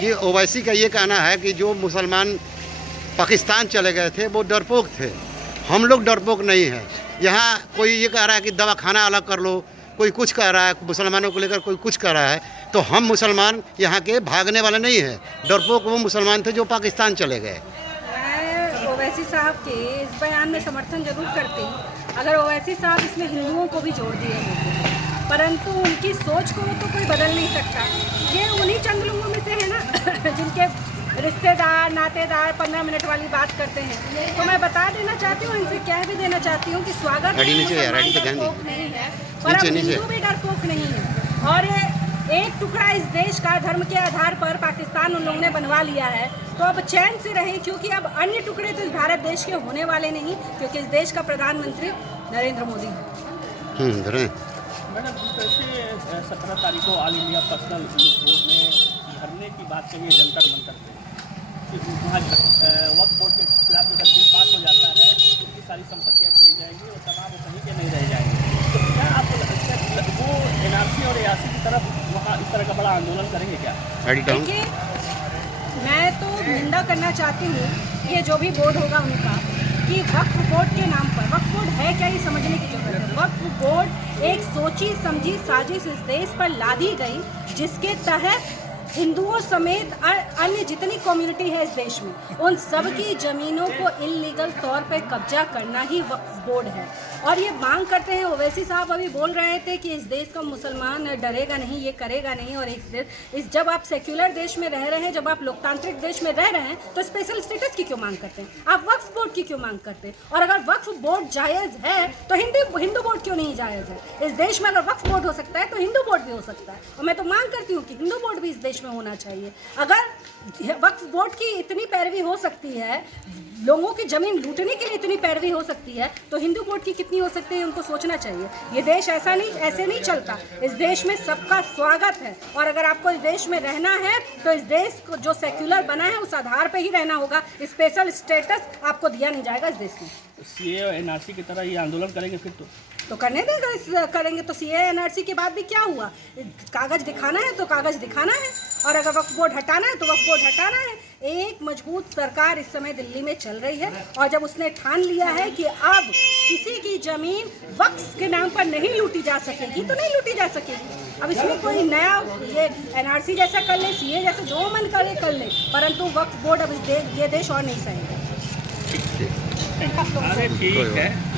कि ओवैसी का ये कहना है कि जो मुसलमान पाकिस्तान चले गए थे वो डरपोक थे। हम लोग डरपोक नहीं हैं। यहाँ कोई ये कह रहा है कि दवाखाना अलग कर लो, कोई कुछ कह रहा है, मुसलमानों को लेकर कोई कुछ कह रहा है, तो हम मुसलमान यहाँ के भागने वाले नहीं हैं। डरपोक वो मुसलमान थे जो पाकिस्तान चले गए। मैं ओवैसी साहब के इस बयान में समर्थन जरूर करती हूँ अगर ओवैसी साहब इसमें हिंदुओं को भी जोड़ दिए होते, परंतु उनकी सोच को तो कोई बदल नहीं सकता। ये उन्हीं चंद लोगों में से है ना जिनके रिश्तेदार नातेदार 15 मिनट वाली बात करते हैं। तो मैं बता देना चाहती हूँ, इनसे कह भी देना चाहती हूँ कि स्वागत डरपोक नहीं है, पर अब हिंदू भी डरपोक नहीं है। और एक टुकड़ा इस देश का धर्म के आधार पर पाकिस्तान उन लोगों ने बनवा लिया है, तो अब चैन से रहें, क्योंकि अब अन्य टुकड़े तो इस भारत देश के होने वाले नहीं, क्योंकि इस देश का प्रधानमंत्री नरेंद्र मोदी है। मैडम, कैसे 17 तारीख को ऑल इंडिया पर्सनल बोर्ड में धरने की बात करिए जंतर मंतर पे, कि वहाँ वक्फ बोर्ड के खिलाफ जब बिल पास हो जाता है तो उनकी सारी संपत्तियाँ चली जाएंगी और तमाम वो कहीं के नहीं रह जाएंगे। तो क्या आपको लगता है कि वो NRC और ARC की तरफ वहाँ इस तरह का बड़ा आंदोलन करेंगे क्या? देखिए, मैं तो निंदा करना चाहती हूँ ये जो भी बोर्ड होगा उनका, कि वक्फ बोर्ड के नाम पर, वक्फ बोर्ड है क्या ये समझने की जरूरत है। वक्फ बोर्ड एक सोची समझी साजिश इस देश पर लादी गई, जिसके तहत हिंदुओं समेत अन्य जितनी कम्युनिटी है इस देश में, उन सब की ज़मीनों को इलीगल तौर पे कब्जा करना ही वक्फ बोर्ड है। और ये मांग करते हैं, ओवैसी साहब अभी बोल रहे थे कि इस देश का मुसलमान डरेगा नहीं, ये करेगा नहीं। और इस जब आप सेक्युलर देश में रह रहे हैं, जब आप लोकतांत्रिक देश में रह रहे हैं, तो स्पेशल स्टेटस की क्यों मांग करते हैं? आप वक्फ बोर्ड की क्यों मांग करते हैं? और अगर वक्फ बोर्ड जायज़ है तो हिंदू बोर्ड क्यों नहीं जायज़ है? इस देश में अगर वक्फ बोर्ड हो सकता है तो हिंदू बोर्ड भी हो सकता है। और मैं तो मांग करती हूँ कि हिंदू बोर्ड भी इस देश में होना चाहिए। अगर वक्फ बोर्ड की इतनी पैरवी हो सकती है, लोगों की जमीन लूटने के लिए इतनी पैरवी हो सकती है, तो हिंदू बोर्ड की कितनी हो सकती है, उनको सोचना चाहिए। ये देश ऐसे नहीं चलता। इस देश में सबका स्वागत है, और अगर आपको इस देश में रहना है तो इस देश को जो सेक्युलर बना है उस आधार पे ही रहना होगा। स्पेशल स्टेटस आपको दिया नहीं जाएगा इस देश में। CA और NRC की तरह ये आंदोलन करेंगे फिर तो करने देगा, करेंगे तो CA NRC के बाद भी क्या हुआ? कागज दिखाना है तो कागज दिखाना है, और अगर वक्फ बोर्ड हटाना है तो वक्फ बोर्ड हटाना है। एक मजबूत सरकार इस समय दिल्ली में चल रही है, और जब उसने ठान लिया है कि अब किसी की जमीन वक्फ के नाम पर नहीं लूटी जा सकेगी तो नहीं लूटी जा सकेगी। अब इसमें कोई नया ये NRC जैसा कर ले, CA जैसा जो मन करे कर ले, परंतु वक्फ बोर्ड अब ये देश और नहीं सहेगा। ठीक है।